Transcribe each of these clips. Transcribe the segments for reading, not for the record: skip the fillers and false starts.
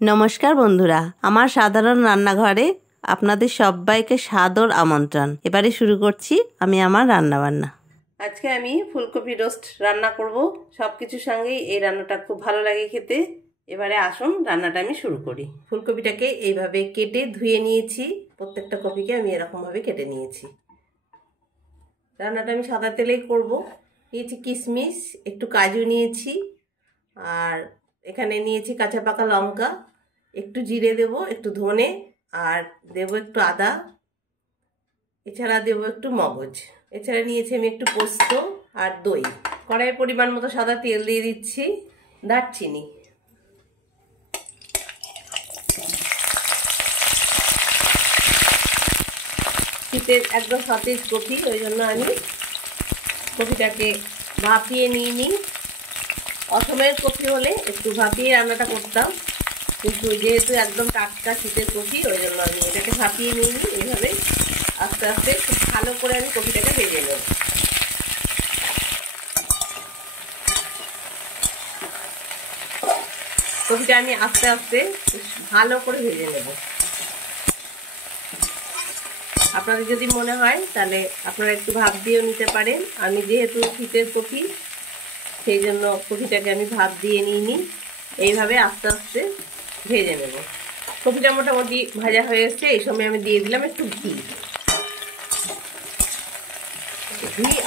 নমস্কার বন্ধুরা, আমার সাধারণ রান্নাঘরে আপনাদের সবাইকে সাদর আমন্ত্রণ। এবারে শুরু করছি আমি আমার রান্নাবান্না। আজকে আমি ফুলকপি রোস্ট রান্না করব। সব কিছুর সঙ্গেই এই রান্নাটা খুব ভালো লাগে খেতে। এবারে আসুন রান্নাটা আমি শুরু করি। ফুলকপিটাকে এইভাবে কেটে ধুয়ে নিয়েছি। প্রত্যেকটা কপিকে আমি এরকমভাবে কেটে নিয়েছি। রান্নাটা আমি সাদা তেলেই করব। নিয়েছি কিশমিশ, একটু কাজু নিয়েছি, আর এখানে নিয়েছি কাঁচা পাকা লঙ্কা, একটু জিরে দেব, একটু ধনে, আর দেব একটু আদা, এছাড়া দেব একটু মগজ, এছাড়া নিয়েছি আমি একটু পোস্ত আর দই। কড়াইয়ে পরিমাণ মতো সাদা তেল দিয়ে দিচ্ছি, দারচিনি, শীতের একদম সতেজ কপি, ওই জন্য আমি কপিটাকে ভাপিয়ে নিই। অসময়ের কপি হলে একটু ভাপিয়ে রান্নাটা করতাম, কিন্তু যেহেতু একদম টাটকা শীতের কপি, ওই জন্য আমি এটাকে ভাপিয়ে নিই। এইভাবে আস্তে আস্তে খুব ভালো করে আমি কপিটাকে ভেজে নেব। কপিটা আমি আস্তে আস্তে ভালো করে ভেজে নেব। আপনাদের যদি মনে হয় তাহলে আপনারা একটু ভাপ দিয়েও নিতে পারেন। আমি যেহেতু শীতের কপি, সেই জন্য কপিটাকে আমি ভাপ দিয়ে নিই। এইভাবে আস্তে আস্তে ভেজে নেব। কপিটা মোটামুটি ভাজা হয়ে এসছে। এই সময় আমি দিয়ে দিলাম একটু ঘি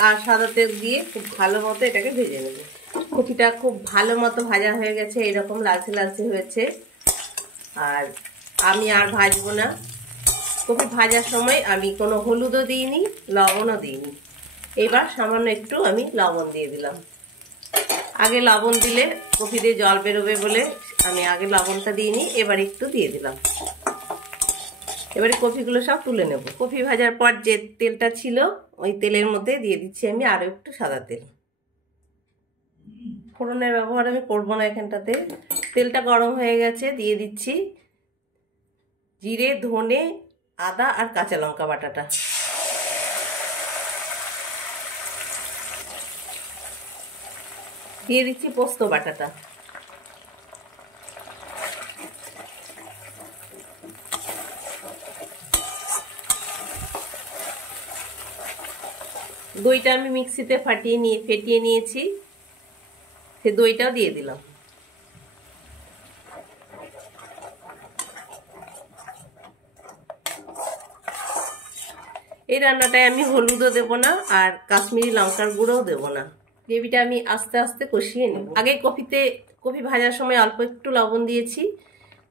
আর সাদা তেল দিয়ে খুব ভালো মতো এটাকে ভেজে নেব। কপিটা খুব ভালো মতো ভাজা হয়ে গেছে, এরকম লালচে লালচে হয়েছে। আর আমি আর ভাজবো না। কপি ভাজার সময় আমি কোনো হলুদও দিইনি, লবণও দিইনি। এবার সামান্য একটু আমি লবণ দিয়ে দিলাম। আগে লবণ দিলে কপিতে জল বেরোবে বলে আমি আগে লবণটা দিইনি, এবার একটু দিয়ে দিলাম। এবারে কপিগুলো সব তুলে নেব। কপি ভাজার পর যে তেলটা ছিল, ওই তেলের মধ্যে দিয়ে দিচ্ছি আমি আরও একটু সাদা তেল। ফোড়নের ব্যবহার আমি করবো না এখানটাতে। তেলটা গরম হয়ে গেছে, দিয়ে দিচ্ছি জিরে, ধনে, আদা আর কাঁচা লঙ্কা বাটাটা। দিয়ে দিচ্ছি পোস্ত বাটাটা। দইটা আমি মিক্সিতে ফেটিয়ে নিয়েছি, সে দইটাও দিয়ে দিলাম। এই রান্নাটায় আমি হলুদও দেব না, আর কাশ্মীরি লঙ্কার গুঁড়োও দেব না। গ্রেভিটা আমি আস্তে আস্তে কষিয়ে নেব। আগে কপি ভাজার সময় অল্প একটু লবণ দিয়েছি,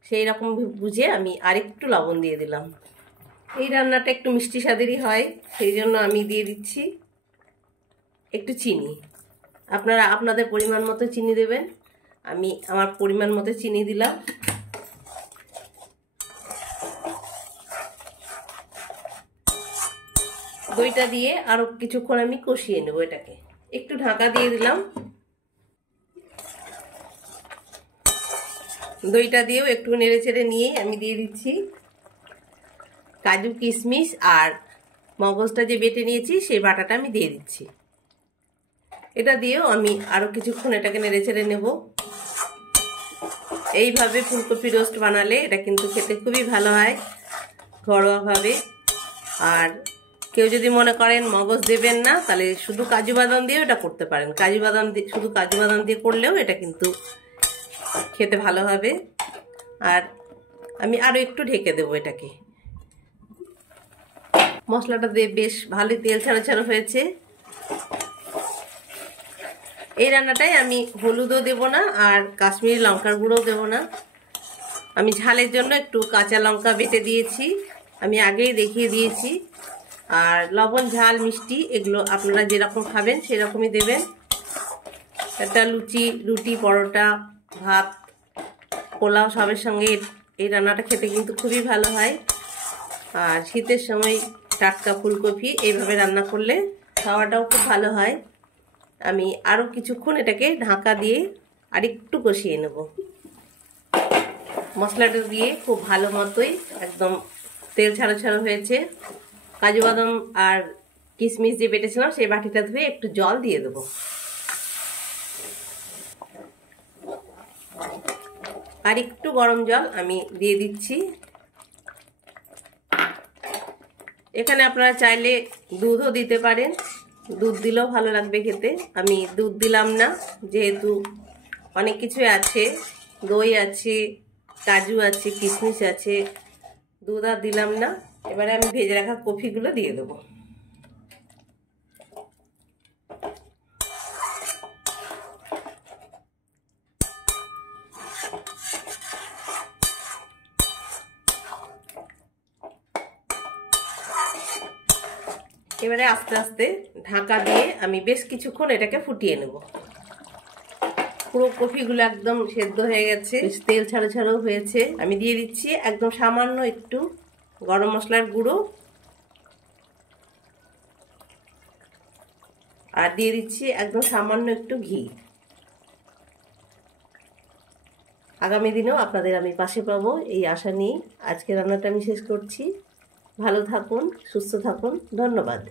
সেই রকম বুঝে আমি আরেকটু লবণ দিয়ে দিলাম। এই রান্নাটা একটু মিষ্টি স্বাদেরই হয়, সেই জন্য আমি দিয়ে দিচ্ছি একটু চিনি। আপনারা আপনাদের পরিমাণ মতো চিনি দেবেন। আমি আমার পরিমাণ মতো চিনি দিলাম। দইটা দিয়ে আরো কিছুক্ষণ আমি কষিয়ে নেব। এটাকে একটু ঢাকা দিয়ে দিলাম। দইটা দিয়েও একটু নেড়ে চেড়ে নিয়ে আমি দিয়ে দিচ্ছি কাজু, কিশমিশ আর মগজটা যে বেটে নিয়েছি, সেই বাটাটা আমি দিয়ে দিচ্ছি। এটা দিয়েও আমি আরো কিছুক্ষণ এটাকে নেড়ে চেড়ে নেব। এইভাবে ফুলকপি রোস্ট বানালে এটা কিন্তু খেতে খুবই ভালো হয়, ঘরোয়াভাবে। আর কেউ যদি মনে করেন মগজ দেবেন না, তাহলে শুধু কাজু বাদাম দিয়েও এটা করতে পারেন। শুধু কাজু বাদাম দিয়ে করলেও এটা কিন্তু খেতে ভালো হবে। আর আমি আরো একটু ঢেকে দেবো এটাকে। মশলাটা দিয়ে বেশ ভালোই তেল ছাড়া ছাড়া হয়েছে। এই রান্নাটায় আমি হলুদও দেব না, আর কাশ্মীরি লঙ্কার গুঁড়োও দেব না। আমি ঝালের জন্য একটু কাঁচা লঙ্কা বেটে দিয়েছি, আমি আগেই দেখিয়ে দিয়েছি। আর লবণ, ঝাল, মিষ্টি এগুলো আপনারা যেরকম খাবেন সেরকমই দেবেন। একটা রুটি, পরোটা, ভাত, পোলাও সবের সঙ্গে এই রান্নাটা খেতে কিন্তু খুবই ভালো হয়। আর শীতের সময় টাটকা ফুলকপি এইভাবে রান্না করলে খাওয়াটাও খুব ভালো হয়। আমি আরও কিছুক্ষণ এটাকে ঢাকা দিয়ে আরেকটু কষিয়ে নেব। মশলাটা দিয়ে খুব ভালো মতোই একদম তেল ছাড়া ছাড়া হয়েছে। কাজু বাদাম আর কিশমিশ যে বেটেছিলাম, সেই বাটিটা ধুয়ে একটু জল দিয়ে দেবো। আর একটু গরম জল আমি দিয়ে দিচ্ছি। এখানে আপনারা চাইলে দুধও দিতে পারেন, দুধ দিলেও ভালো লাগবে খেতে। আমি দুধ দিলাম না, যেহেতু অনেক কিছুই আছে, দই আছে, কাজু আছে, কিশমিশ আছে, দুধ আর দিলাম না। এবারে আমি ভেজে রাখা কফিগুলো দিয়ে দেবো। এবারে আস্তে আস্তে ঢাকা দিয়ে আমি বেশ কিছুক্ষণ এটাকে ফুটিয়ে নেব। পুরো কফিগুলো একদম সেদ্ধ হয়ে গেছে, তেল ছাড়ো ছাড়ো হয়েছে। আমি দিয়ে দিচ্ছি একদম সামান্য একটু গরম মশলার গুঁড়ো, আর দিয়ে দিচ্ছি একদম সামান্য একটু ঘি। আগামী দিনেও আপনাদের আমি পাশে পাবো এই আশা নিয়ে আজকে রান্নাটা আমি শেষ করছি। ভালো থাকুন, সুস্থ থাকুন, ধন্যবাদ।